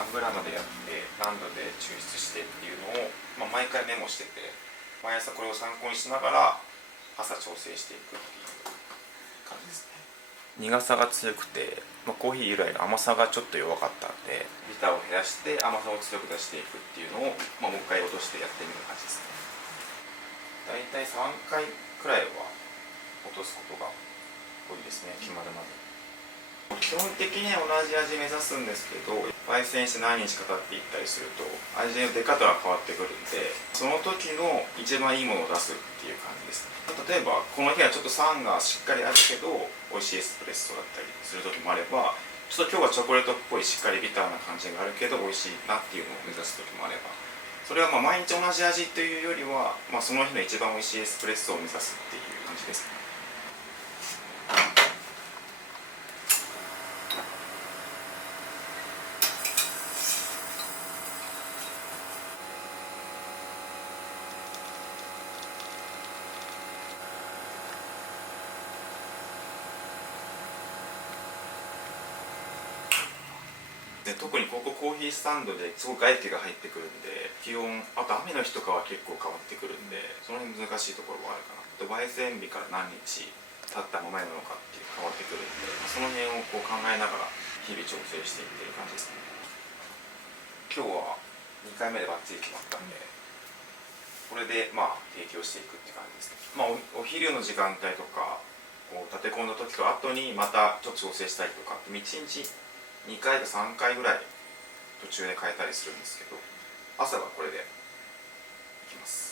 何グラムでやって何度で抽出してっていうのを、毎回メモしてて、毎朝これを参考にしながら朝調整していくっていう感じですね。苦さが強くて、コーヒー由来の甘さがちょっと弱かったんで、ビターを減らして甘さを強く出していくっていうのを、もう一回落としてやってみる感じですね。だいたい3回くらいは落とすことが多いですね、決まるまで。基本的には同じ味目指すんですけど、焙煎して何日か経っていったりすると味の出方が変わってくるんで、その時の一番いいものを出すっていう感じですね。例えばこの日はちょっと酸がしっかりあるけど美味しいエスプレッソだったりする時もあれば、ちょっと今日はチョコレートっぽいしっかりビターな感じがあるけど美味しいなっていうのを目指す時もあれば、それは毎日同じ味というよりは、その日の一番美味しいエスプレッソを目指すっていう感じですね。で特にここコーヒースタンドですごく外気が入ってくるんで、気温、あと雨の日とかは結構変わってくるんで、その辺難しいところはあるかな。焙煎日から何日経ったままなのかっていう変わってくるんで、その辺を考えながら日々調整していってる感じですね。今日は2回目でバッチリ決まったんで、これで提供していくって感じですね。お昼の時間帯とか立て込んだ時と後にまたちょっと調整したりとか、1日2回か3回ぐらい途中で変えたりするんですけど、朝はこれでいきます。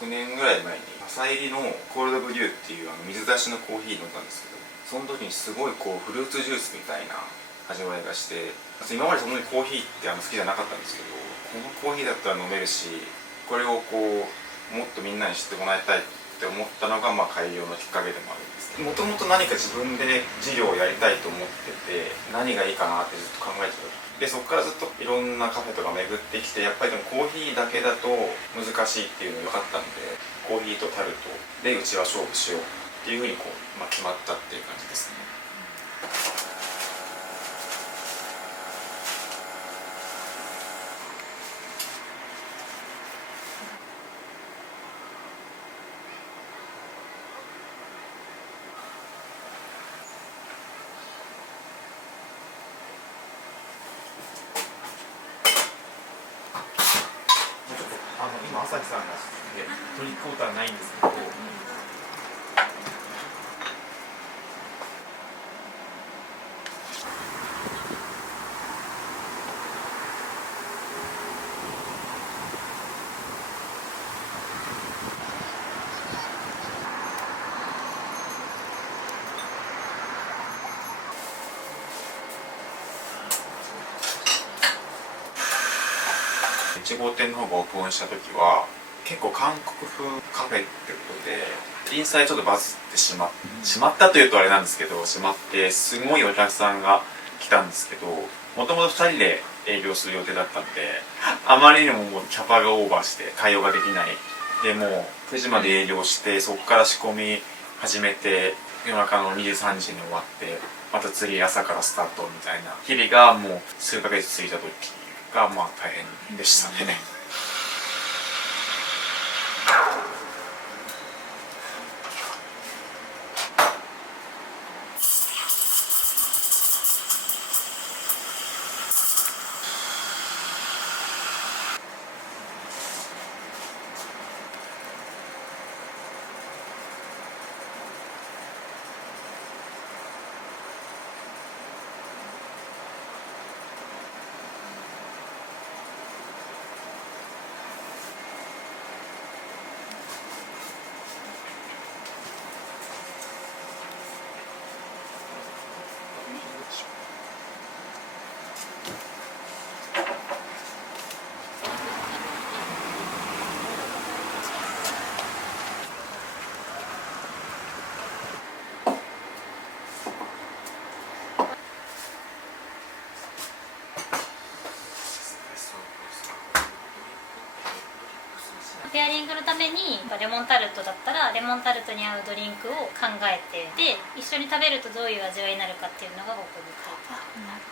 6年ぐらい前に朝入りのコールドブリューっていう水出しのコーヒー飲んだんですけど、その時にすごいフルーツジュースみたいな味わいがして、今までそんなにコーヒーって好きじゃなかったんですけど、このコーヒーだったら飲めるし、これをもっとみんなに知ってもらいたいって思ったのが開業のきっかけでもあるんです。もともと何か自分で事業をやりたいと思ってて、何がいいかなってずっと考えてた。でそこからずっといろんなカフェとか巡ってきて、やっぱりでもコーヒーだけだと難しいっていうのが分かったんで、コーヒーとタルトでうちは勝負しようっっていうふうにこう、決まったっていう感じですね。今朝日さんがトリックオーターないんですけど、1号店の方がオープンした時は結構韓国風カフェってことでインスタでちょっとバズってしまったというとあれなんですけど、しまってすごいお客さんが来たんですけど、もともと2人で営業する予定だったんで、あまりにももうキャパがオーバーして対応ができないで、もう9時まで営業して、そこから仕込み始めて夜中の23時に終わって、また次朝からスタートみたいな日々がもう数ヶ月続いた時が大変でしたね。ペアリングのためにレモンタルトだったらレモンタルトに合うドリンクを考えて、で一緒に食べるとどういう味わいになるかっていうのがここに書いてある。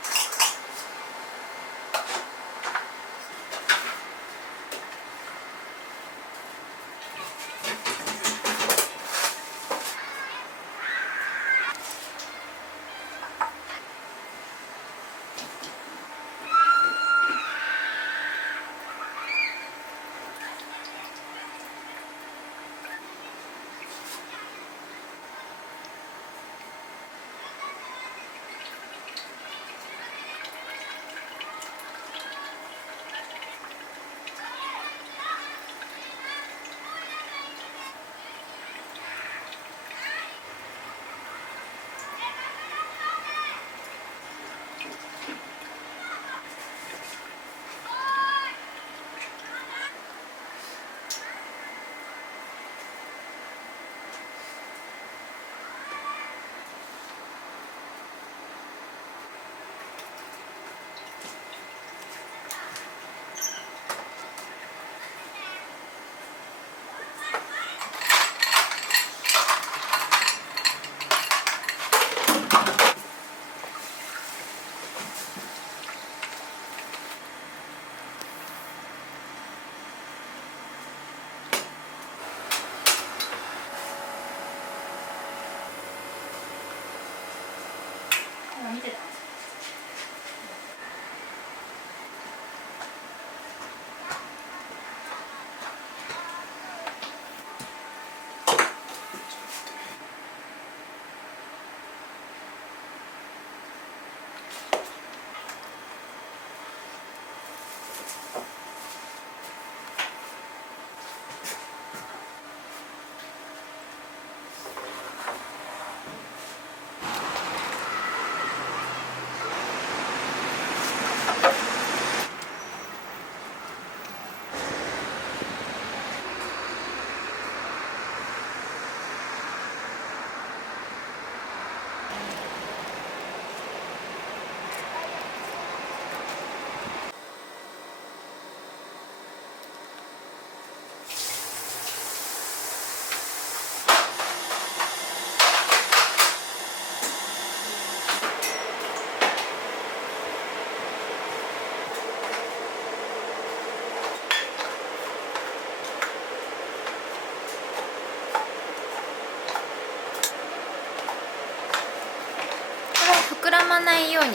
ように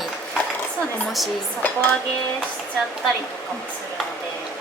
そうですね、重し底上げしちゃったりとかもするので。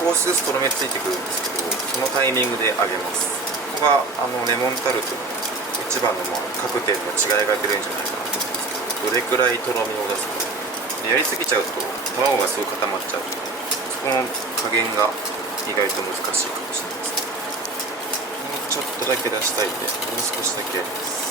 少しずつとろめついてくるんですけど、そのタイミングで揚げます。ここがレモンタルトの一番の各店の違いが出るんじゃないかなと思うんですけど、どれくらいとろみを出すかで、やりすぎちゃうと卵がすごい固まっちゃうので、そこの加減が意外と難しいかもしれないですね。もうちょっとだけ出したいんで、もう少しだけやります。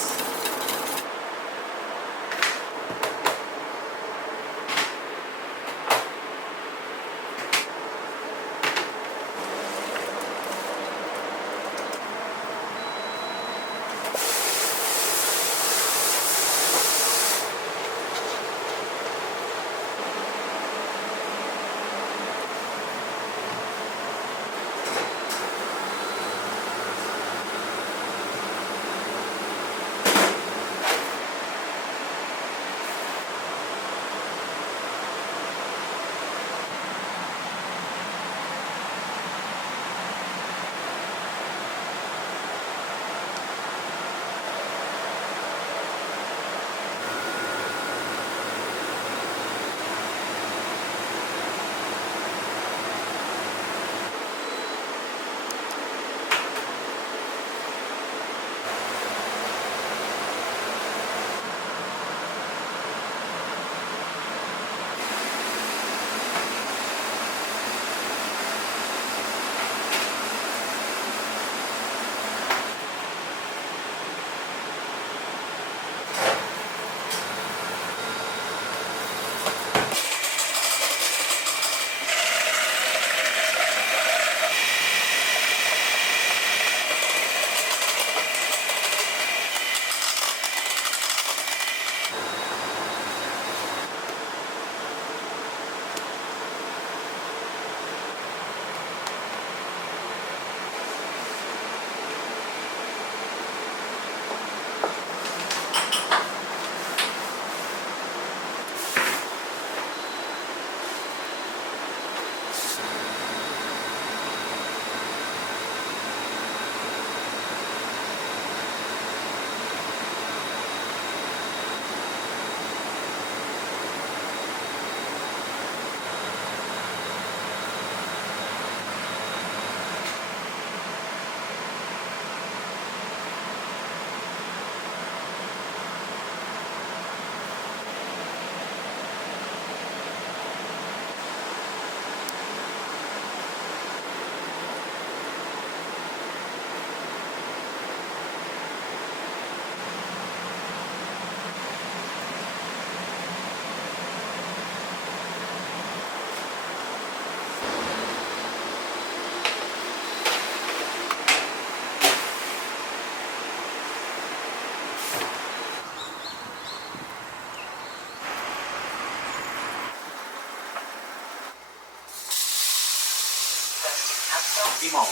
今は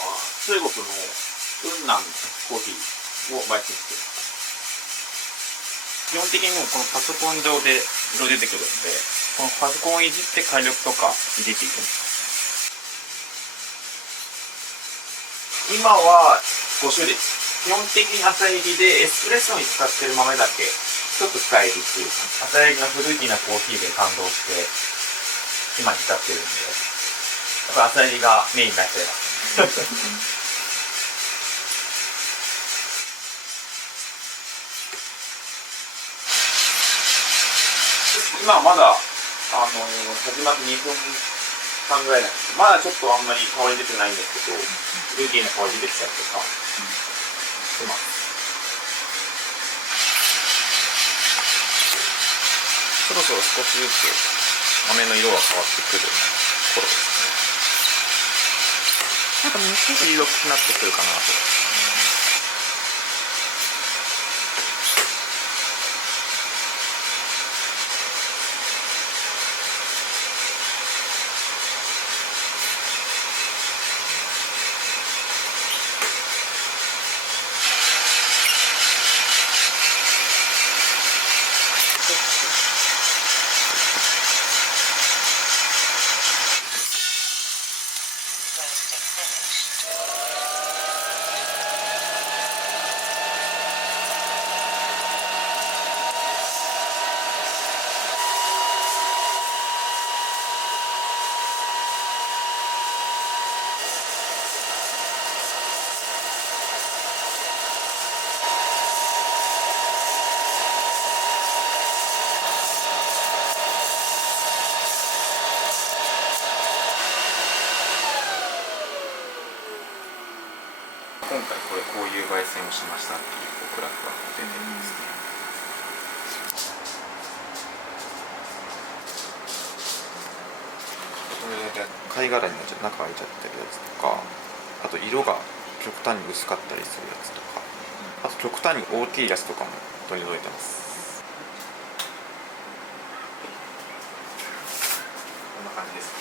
中国の雲南コーヒーを焙煎しています。基本的にもうこのパソコン上で色出てくるんで、このパソコンをいじって火力とか入れていくんです。今は5種類。基本的に浅入りでエスプレッソに使ってる豆だけちょっと深入りっていうか、浅入りのフルーティーなコーヒーで感動して今に至ってるんで、やっぱ浅入りがメインになっちゃいますね。今はまだ始まって2分間ぐらいなんですけど、まだちょっとあんまり香り出てないんですけど、フルーティーな香り出てきたりとかします。そろそろ少しずつ豆の色が変わってくる頃ですね。なんか黄色くなってくるかなと。回こういう焙煎をしましたっていうグラフが出てるんですね。これで貝殻になっちゃう、中開いちゃってるやつとか、あと色が極端に薄かったりするやつとか、あと極端に大きいやつとかも取り除いてます。こんな感じですね。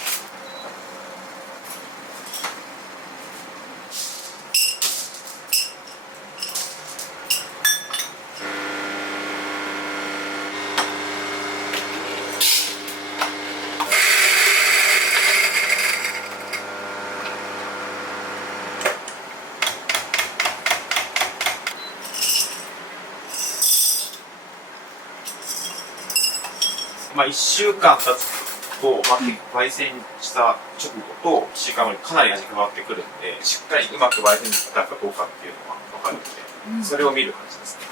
1週間経つと、焙煎した直後と1週間後にかなり味変わってくるんで、しっかりうまく焙煎できたかどうかっていうのが分かるので、それを見る感じですね。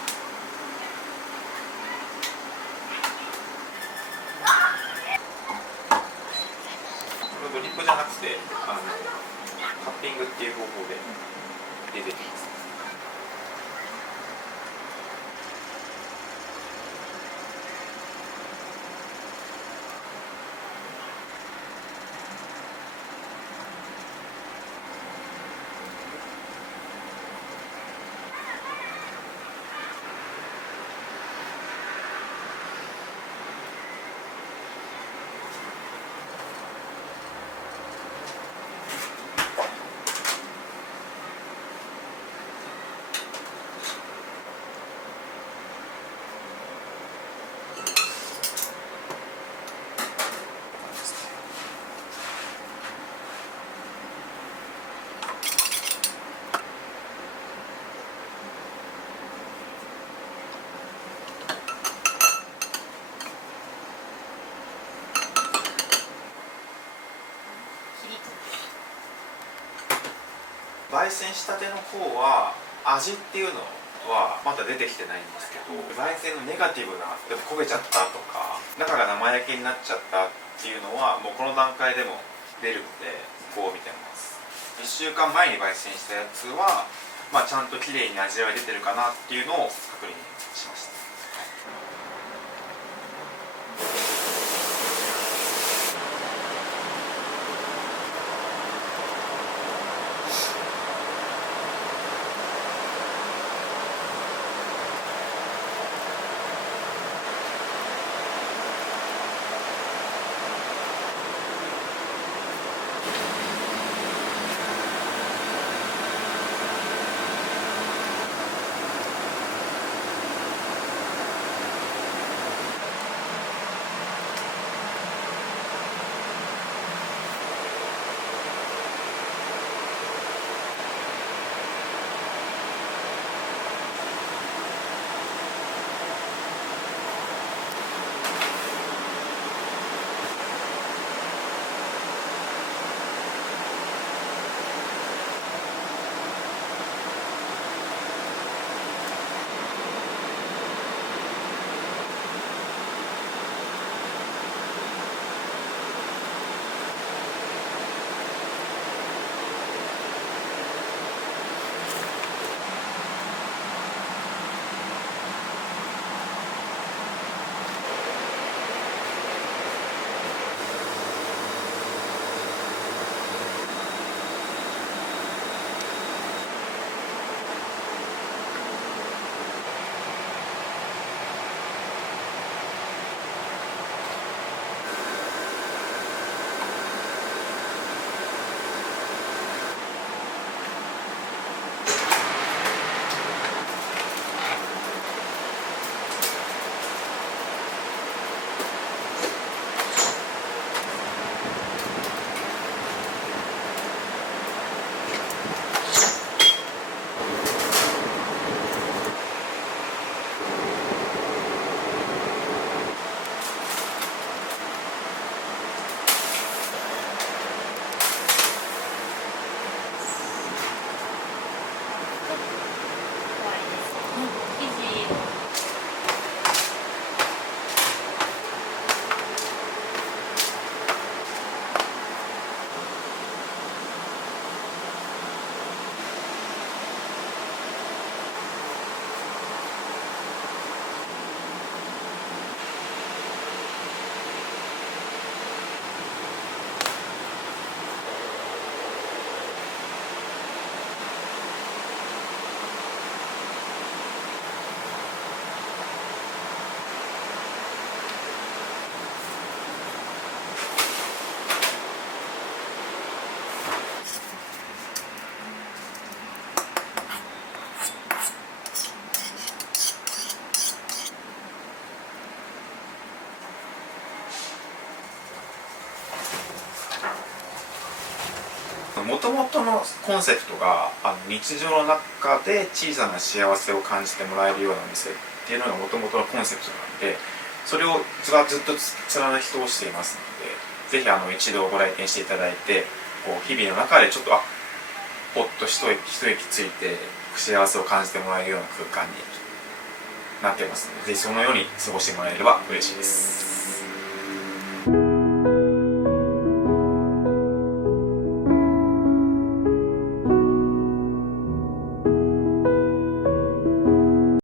これドリップじゃなくてカッピングっていう方法で出てきます。焙煎したての方は味っていうのはまだ出てきてないんですけど、焙煎のネガティブな焦げちゃったとか中が生焼けになっちゃったっていうのはもうこの段階でも出るので、こう見てます。1週間前に焙煎したやつは、ちゃんと綺麗に味わい出てるかなっていうのを確認しました。もともとのコンセプトが日常の中で小さな幸せを感じてもらえるようなお店っていうのがもともとのコンセプトなので、それをずっと貫き通していますので、ぜひ一度ご来店していただいて、こう日々の中でちょっとポッと一息ついて幸せを感じてもらえるような空間になってますので、ぜひそのように過ごしてもらえれば嬉しいです。